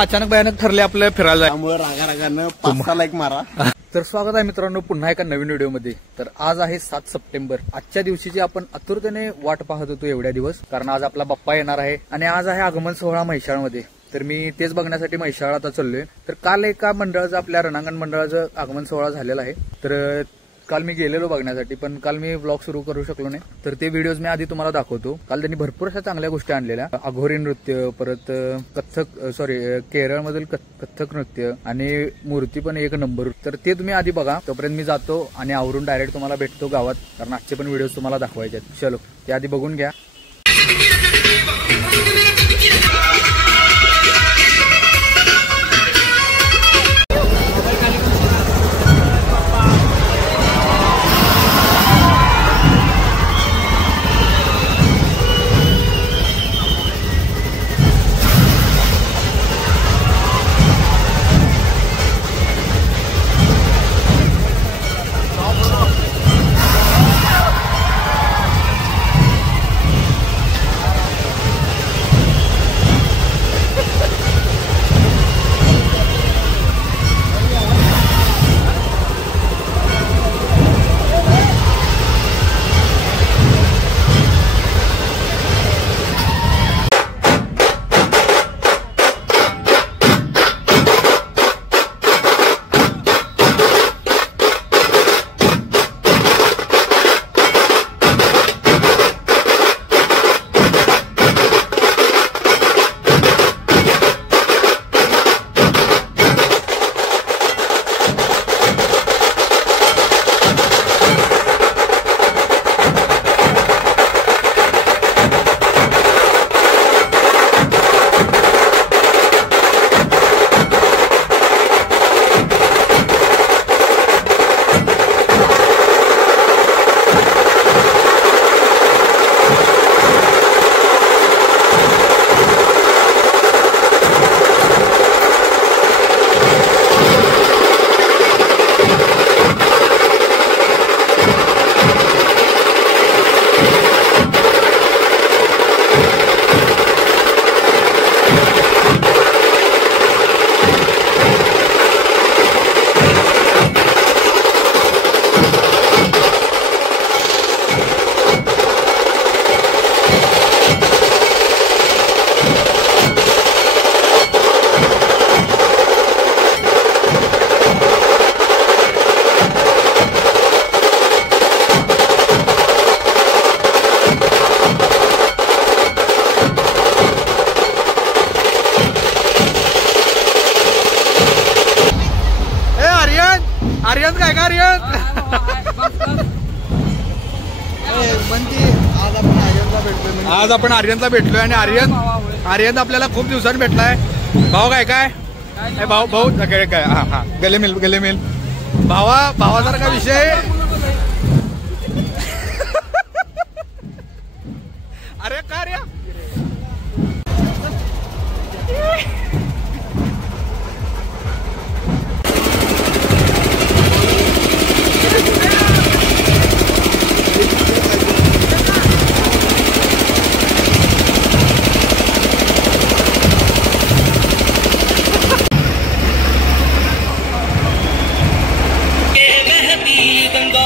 अचानक भयानक ठरले आपलं फिरायला त्यामुळे रागारागानं 5-6 लाईक मारा. तर स्वागत आहे मित्रांनो पुन्हा एका नवीन व्हिडिओमध्ये. तर आज आहे 7 सप्टेंबर. आजच्या दिवशीची आपण आतुरतेने वाट पाहत होतो एवढ्या दिवस, कारण आज आपला बाप्पा येणार आहे आणि आज आहे आगमन सोहळा म्हैसाळमध्ये. तर मी तेच बघण्यासाठी म्हैसाळ आता चाललोय. तर काल एका मंडळाचं, आपल्या रणांगण मंडळाचं आगमन सोहळा झालेला आहे. तर काल मी गेलेलो बघण्यासाठी, पण काल मी व्लॉग सुरू करू शकलो नाही. तर ते व्हिडिओज मी आधी तुम्हाला दाखवतो. काल त्यांनी भरपूर अशा चांगल्या गोष्टी आणलेल्या, अघोरी नृत्य, परत केरळमधील कथ्थक नृत्य आणि मूर्ती पण एक नंबर. तर ते तुम्ही आधी बघा. तोपर्यंत मी जातो आणि आवरून डायरेक्ट तुम्हाला भेटतो गावात, कारण आजचे पण व्हिडिओज तुम्हाला दाखवायचे आहेत. चलो ते आधी बघून घ्या. आर्यन काय का आर्यन आज आपण आर्यनला भेटलोय आणि आर्यन आपल्याला खूप दिवसांनी भेटलाय. भाऊ काय भाऊ काय हा गले मिल भावासारखा विषय. अरे का रे गंगा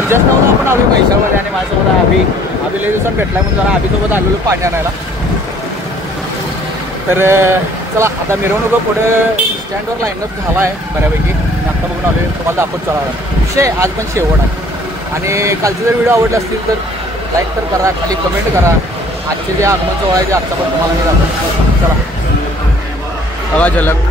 तर जस्ट नाव आपण आलो म्हैसाळमध्ये आणि माझ्यासोबत आहे अभि लय दिवसात भेटलाय म्हणून जरा अभिसोबत आलेलो पाणी आणायला. तर चला आता मिरवणूक पुढे स्टँडवर लाईनअप झाला आहे बऱ्यापैकी. आणि आत्ता बघून आलो तुम्हाला दाखवत चला. विषय आज पण शेवट आहे आणि कालचे जर व्हिडिओ आवडले असतील तर लाईक तर करा, खाली कमेंट करा. आजचे जे आगमन सोहळा आहे ते आत्ता पण तुम्हाला मी दाखवतो. चला बघा झलक.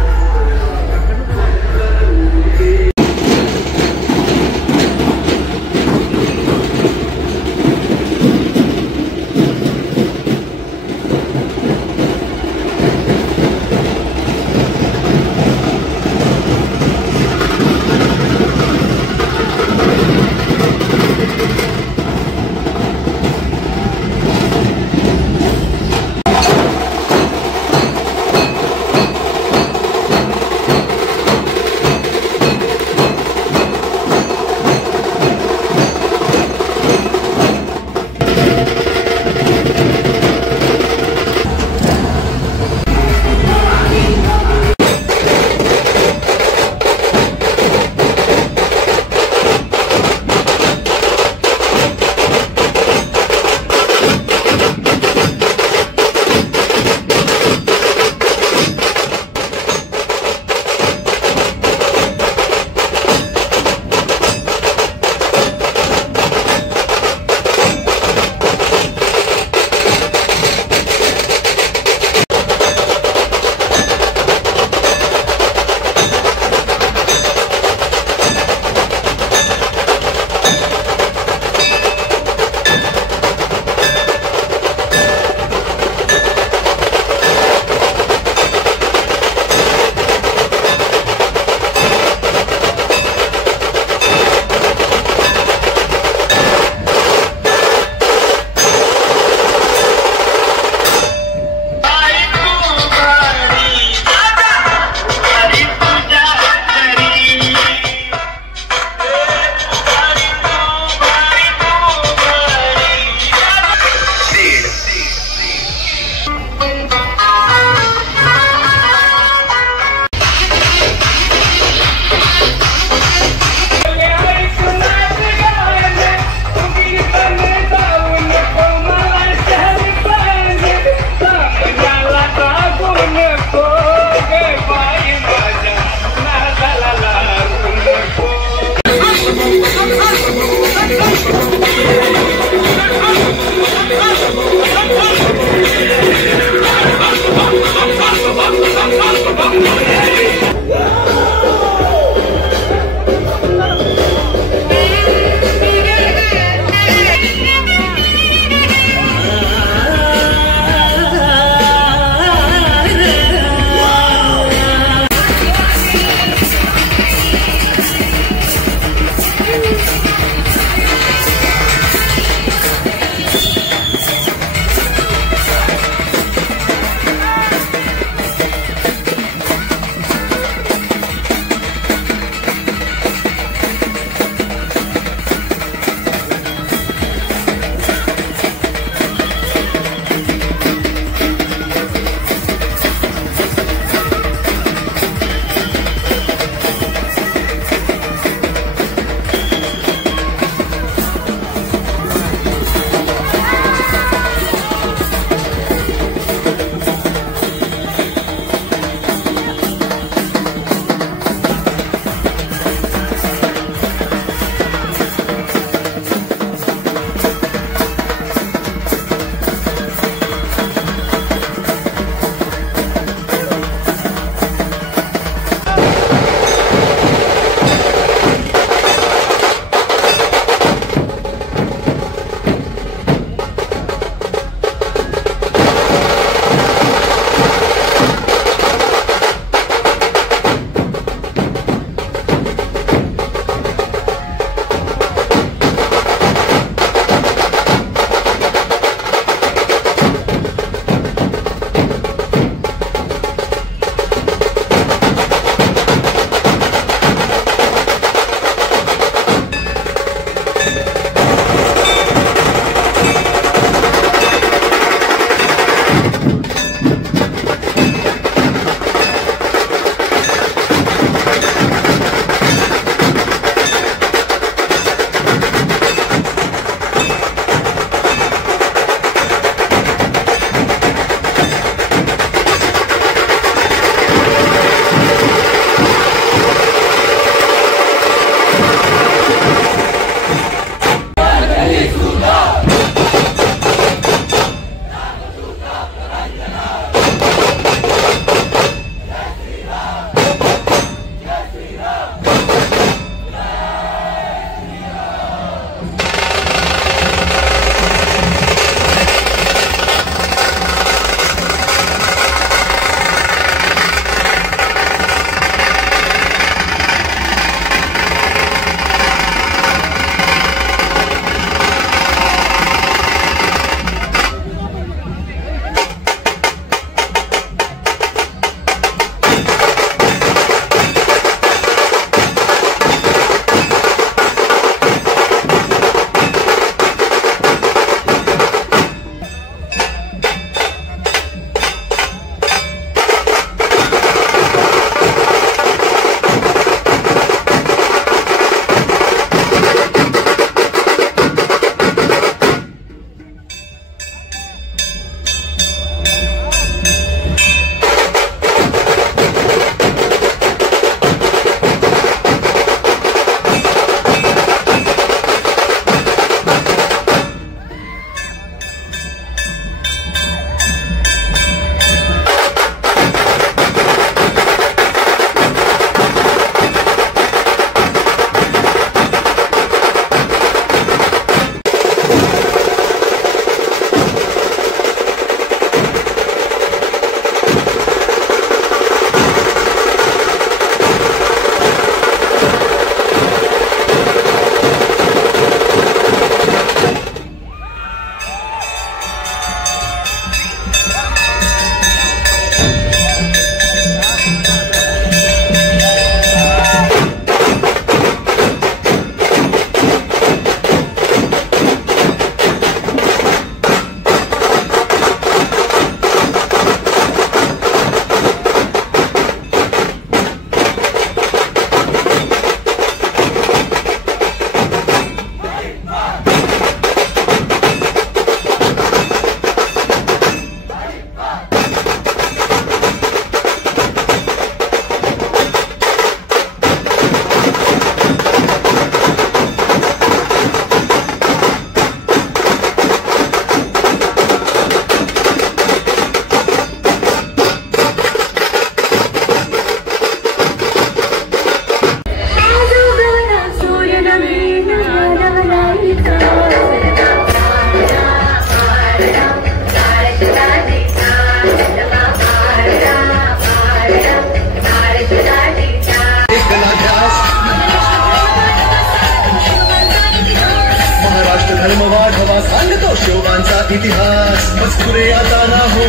इतिहास मजकुरे आता ना हो।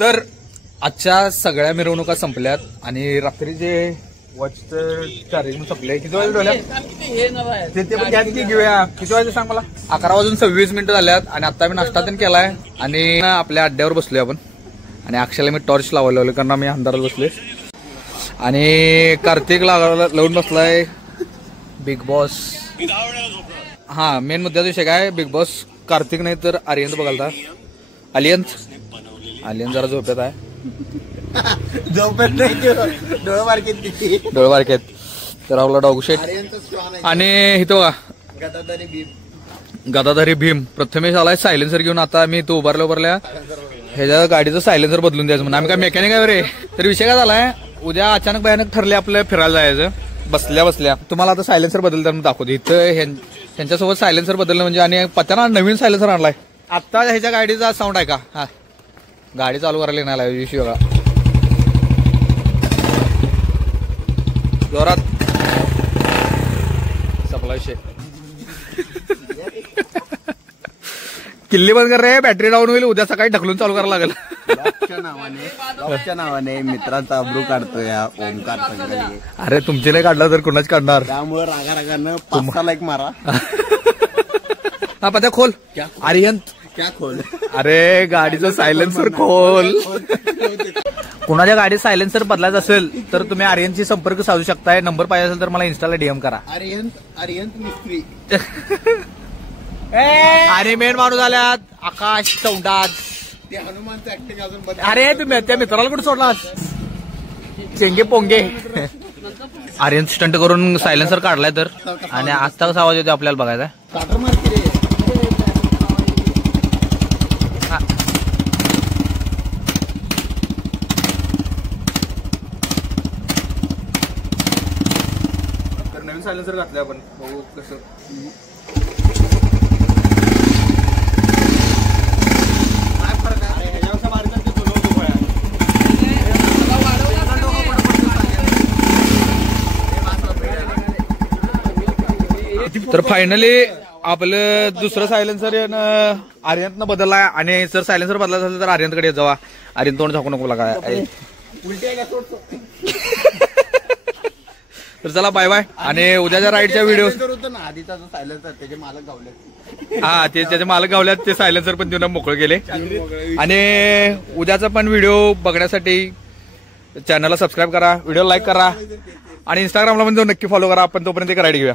तर आजच्या सगळ्या मिरवणुका संपल्यात आणि रात्रीचे वॉचचं चार्जिंग संपले. किती वाजता ठेवल्या ते पण घ्या की घेऊया. किती वाजता सांग मला. 11:26 झाल्यात आणि आता मी नाश्ता पण केलाय आणि आपल्या अड्ड्यावर बसलोय आपण. आणि अक्षयला मी टॉर्च लावले कारण आम्ही अंधारात बसले आणि कार्तिक लावून बसलाय बिग बॉस. हा मेन मुद्द्याचा विषय काय, बिग बॉस कार्तिक नाही तर आर्यंत बघालता. आर्यंत जरा झोपेत आहे. झोपेत नाही, डोळे बारकेत. तर आपला डॉग शेट आणि इथं बघा गदाधारी भीम. प्रथमेश आलाय सायलेन्सर घेऊन. आता आम्ही तो उभारल्या ह्याच्या गाडीचं सायलेन्सर बदलून द्यायचं म्हणून. आम्ही काय मेकॅनिक आहे रे. तर विषय काय झालाय, उद्या अचानक भयानक ठरले आपलं फिरायला जायचं. बसल्या तुम्हाला आता सायलेन्सर बदलताना दाखवतो. इथं त्यांच्यासोबत सायलेन्सर बदललं म्हणजे आणि पत्त्याना नवीन सायलेन्सर आणलाय. आता ह्याच्या गाडीचा साऊंड आहे का. हा गाडी चालू करायला येणार विषय बघा जोरात सपला विषय. किल्ली बंद कर रे, बॅटरी डाऊन होईल. उद्या सकाळी ढकलून चालू करायला लागेल. लॉकच्या नावाने मित्रांचा अब्रू काढतोय ओमकार संघाने. अरे तुमची नाही काढला तर कोणाच काढणार. त्यामुळे रागानं 5-6 लाईक मारा. हा पत्या खोल आर्यंत. क्या खोल. अरे गाडीचं सायलेन्सर खोल. कोणाच्या गाडीत सायलेन्सर बदलायचं असेल तर तुम्ही आर्यनशी संपर्क साधू शकताय. नंबर पाहिजे असेल तर मला इन्स्टाला डीएम करा. आर्यंत मिस्त्री. आणि मेन माणूस आल्यात आकाश चौंडाद. ते हनुमानचं ऍक्टिंग अजून. अरे तुम्ही त्या मित्राला कुठे सोडला चेंगे पोंगे. आर्यन स्टंट करून सायलेन्सर काढलाय तर. आणि आजचा कसा आवाज येतो आपल्याला बघायचा. तर नवीन सायलेन्सर घातले आपण बघू कसं. तर फायनली आपलं दुसरं सायलेन्सर आर्यंतनं बदललाय आणि जर सायलेन्सर बदलायचं असेल तर आर्यंतकडे जावा. आर्यंत तोंड झाकू नको लागा. तर चला बाय बाय. आणि उद्याच्या राईडच्या व्हिडिओ आधीचा जो सायलेन्सर त्याचे मालक गावले. हा ते त्याचे मालक गावल्यात. ते सायलेन्सर पण देऊन मोकळे गेले. आणि उद्याचा पण व्हिडिओ बघण्यासाठी चॅनलला सबस्क्राईब करा, व्हिडिओ लाईक करा आणि इंस्टाग्रामला पण जाऊन नक्की फॉलो करा. आपण तोपर्यंत एक राईड घेऊया.